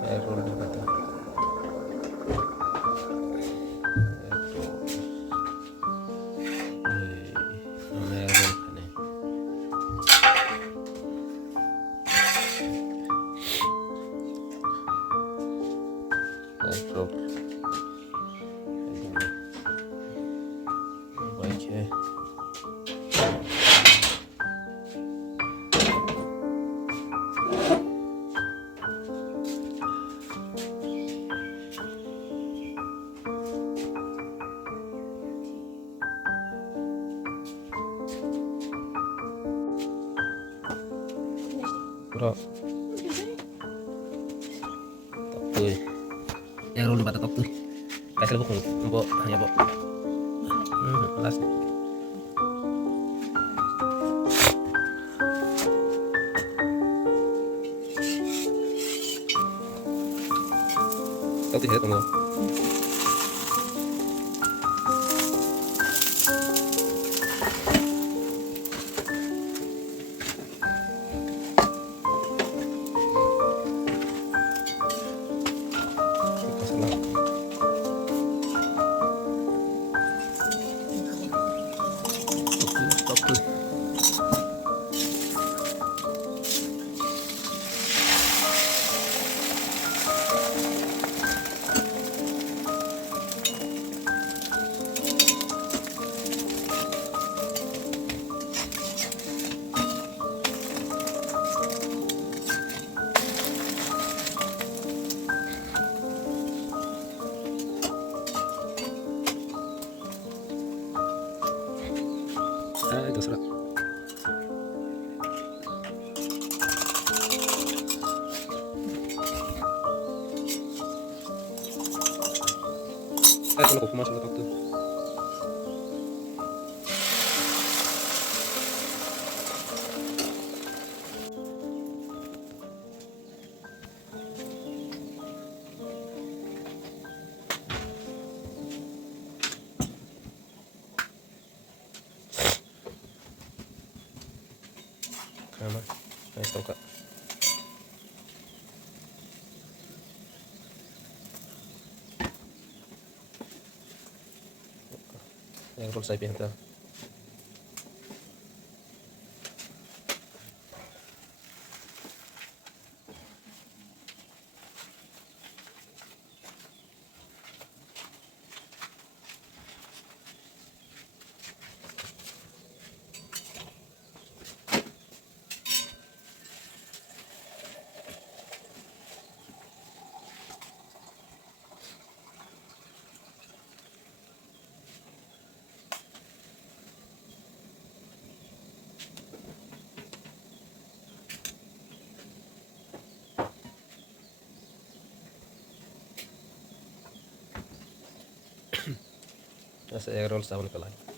air roll di kata air roll kan air roll baik ya. Bro, top tuh, yang roll pada top tuh, kasih lebuk mbok, hanya mbok, las, top tuh tunggu, salah, top tuh. Itu serat. Kalau aku masuk ke tuh. Kamar, nice tau kak. Yang roll saya pinta. Saya roll 7 ke lagi.